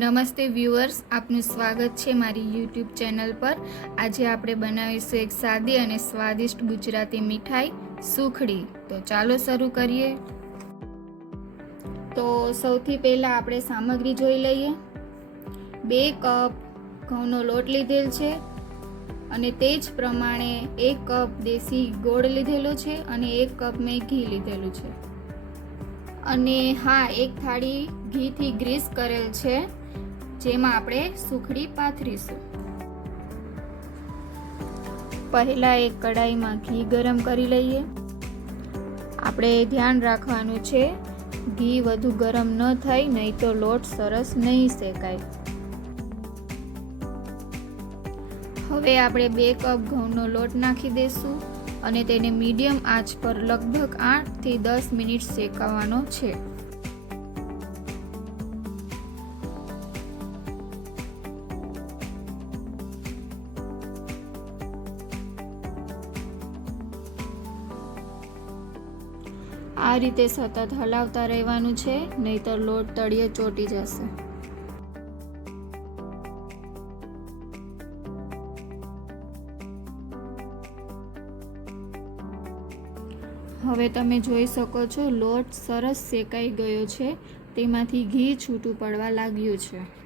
નમસ્તે વ્યુઅર્સ, આપનું સ્વાગત છે મારી યુટ્યુબ ચેનલ પર. આજે આપણે બનાવીશું એક સાદી અને સ્વાદિષ્ટ ગુજરાતી મીઠાઈ, સુખડી. તો ચાલો શરૂ કરીએ. તો સૌથી પહેલાં આપણે સામગ્રી જોઈ લઈએ. બે કપ ઘઉંનો લોટ લીધેલ છે અને તે જ પ્રમાણે એક કપ દેશી ગોળ લીધેલો છે અને એક કપ મેં ઘી લીધેલું છે. અને હા, એક થાળી ઘીથી ગ્રીસ કરેલ છે, જેમાં આપણે સુખડી પાથરીશું. પહેલાં એક કડાઈમાં ઘી ગરમ કરી લઈએ. આપણે ધ્યાન રાખવાનું છે, ઘી વધુ ગરમ ન થાય, નહીં તો લોટ સરસ નહીં શેકાય. હવે આપણે બે કપ ઘઉંનો લોટ નાખી દઈશું અને તેને મીડિયમ આંચ પર લગભગ આઠથી દસ મિનિટ શેકાવવાનો છે. આ રીતે સતત હલાવતા રહેવાનું છે, નહીતર લોટ તળિયે ચોટી જશે. હવે તમે જોઈ શકો છો, લોટ સરસ શેકાઈ ગયો છે. તેમાંથી ઘી છૂટું પડવા લાગ્યું છે.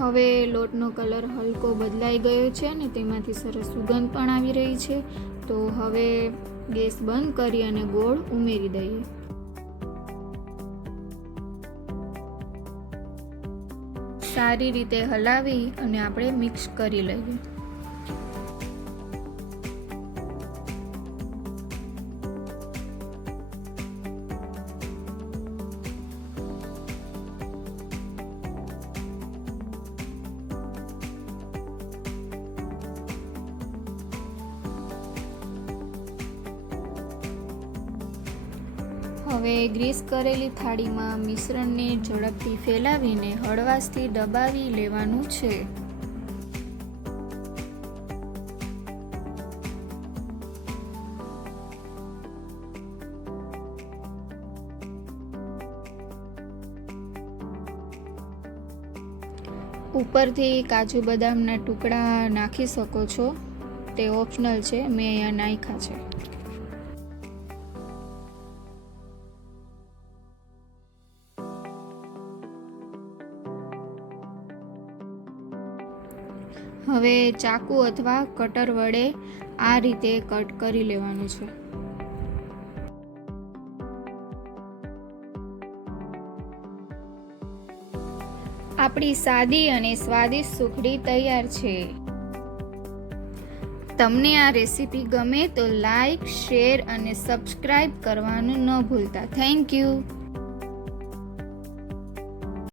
હવે લોટનો કલર હલકો બદલાઈ ગયો છે અને તેમાંથી સરસ સુગંધ પણ આવી રહી છે. તો હવે ગેસ બંધ કરી અને ગોળ ઉમેરી દઈએ. સારી રીતે હલાવી અને આપણે મિક્સ કરી લઈએ. હવે ગ્રીસ કરેલી થાળીમાં મિશ્રણને ઝડપથી ફેલાવીને હળવાશથી દબાવી લેવાનું છે. ઉપરથી કાજુ બદામના ટુકડા નાખી શકો છો. તે ઓપ્શનલ છે, મેં અહીંયા નાખ્યા છે. હવે ચાકુ અથવા કટર વડે આ રીતે કટ કરી લેવાનું છે. આપણી સાદી અને સ્વાદિષ્ટ સુખડી તૈયાર છે. તમને આ રેસીપી ગમે તો લાઈક, શેર અને સબસ્ક્રાઈબ કરવાનું ન ભૂલતા. Thank you.